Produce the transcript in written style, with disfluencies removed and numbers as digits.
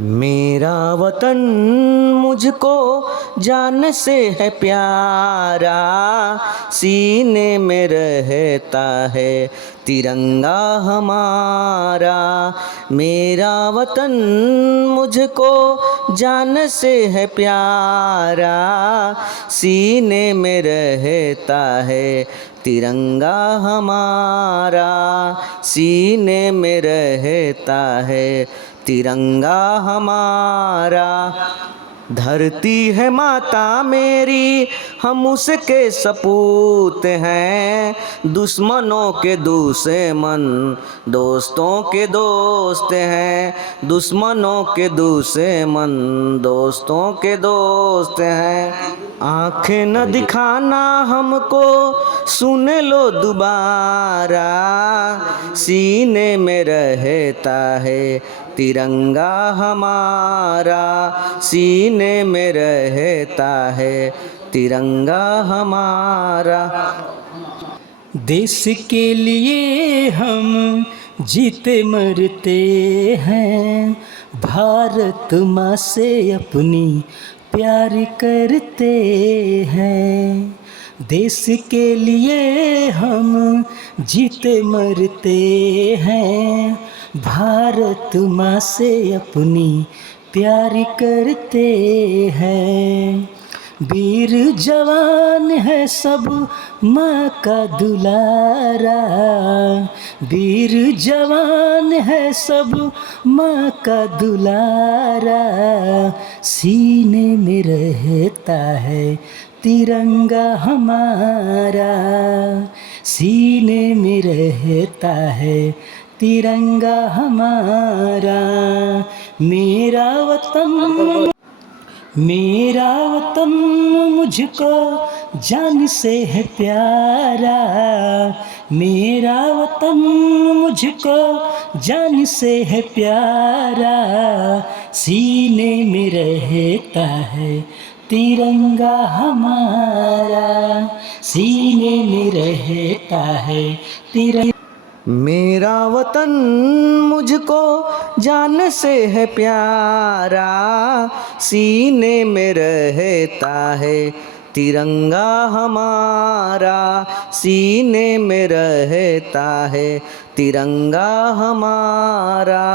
मेरा वतन मुझको जान से है प्यारा, सीने में रहता है तिरंगा हमारा। मेरा वतन मुझको जान से है प्यारा, सीने में रहता है तिरंगा हमारा, सीने में रहता है तिरंगा हमारा। धरती है माता मेरी, हम उसके सपूत हैं। दुश्मनों के दुश्मन दोस्तों के दोस्त हैं, दुश्मनों के दुश्मन दोस्तों के दोस्त हैं। आँखें न दिखाना हमको, सुन लो दोबारा, सीने में रहता है तिरंगा हमारा, सीने में रहता है तिरंगा हमारा। देश के लिए हम जीते मरते हैं, भारत माँ से अपनी प्यार करते हैं। देश के लिए हम जीते मरते हैं, भारत माँ से अपनी प्यार करते हैं। वीर जवान है सब माँ का दुलारा, वीर जवान है सब माँ का दुलारा। सीने में रहता है तिरंगा हमारा, सीने में रहता है तिरंगा हमारा। मेरा वतन मुझको जान से है प्यारा, मेरा वतन मुझको जान से है प्यारा। सीने में रहता है तिरंगा हमारा, सीने में रहता है तिरंगा। मेरा वतन मुझको जान से है प्यारा, सीने में रहता है तिरंगा हमारा, सीने में रहता है तिरंगा हमारा।